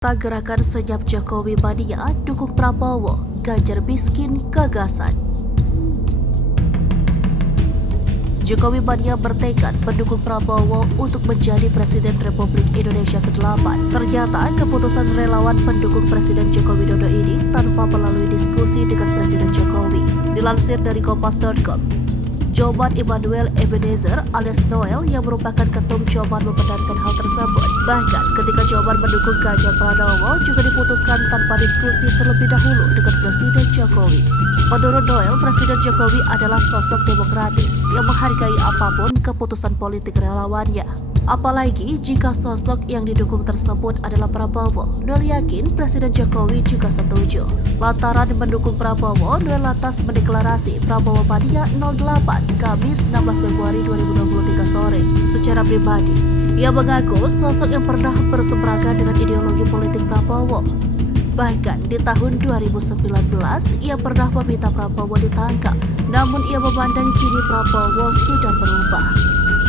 Gerakan Senyap Jokowi Mania dukung Prabowo, Ganjar miskin gagasan. Jokowi Mania bertekad mendukung Prabowo untuk menjadi Presiden Republik Indonesia ke-8. Ternyata keputusan relawan pendukung Presiden Joko Widodo ini tanpa melalui diskusi dengan Presiden Jokowi. Dilansir dari Kompas.com, Joman Immanuel Ebenezer alias Noel yang merupakan ketum Joman membenarkan hal tersebut. Bahkan ketika Joman mendukung Ganjar Pranowo juga diputuskan tanpa diskusi terlebih dahulu dengan Presiden Jokowi. Menurut Noel, Presiden Jokowi adalah sosok demokratis yang menghargai apapun keputusan politik relawannya. Apalagi jika sosok yang didukung tersebut adalah Prabowo. Noel yakin Presiden Jokowi juga setuju. Lantaran mendukung Prabowo, Noel lantas mendeklarasi Prabowo Mania 08 Kamis 16 Februari 2023 sore. Secara pribadi, ia mengaku sosok yang pernah berseberangan dengan ideologi politik Prabowo. Bahkan di tahun 2019, ia pernah meminta Prabowo ditangkap. Namun ia memandang kini Prabowo sudah berubah.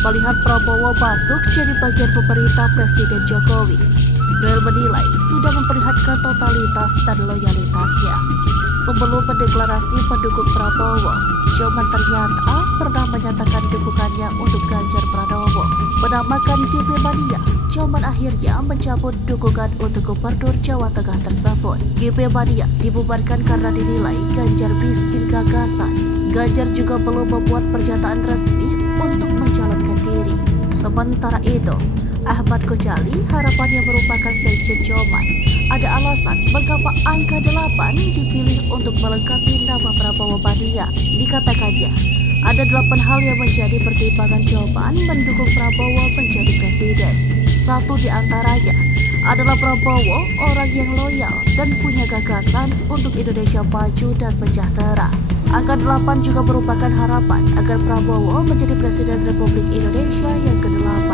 Melihat Prabowo masuk jadi bagian pemerintah Presiden Jokowi, Noel menilai sudah memperlihatkan totalitas dan loyalitasnya. Sebelum mendeklarasi pendukung Prabowo, Joman ternyata pernah menyatakan dukungannya untuk Ganjar Pranowo. Menamakan GP Mania, Joman akhirnya mencabut dukungan untuk Gubernur Jawa Tengah tersebut. GP Mania dibubarkan karena dinilai Ganjar miskin gagasan. Ganjar juga belum membuat pernyataan resmi untuk mencalonkan diri. Sementara itu, Ahmad Ghazali, harapan yang merupakan sekjen Joman, ada alasan mengapa angka 8 dipilih untuk melengkapi nama Prabowo Mania. Dikatakannya, ada 8 hal yang menjadi pertimbangan Joman mendukung Prabowo menjadi presiden. Satu di antaranya adalah Prabowo orang yang loyal dan punya gagasan untuk Indonesia maju dan sejahtera. Angka 8 juga merupakan harapan agar Prabowo menjadi Presiden Republik Indonesia yang ke-8.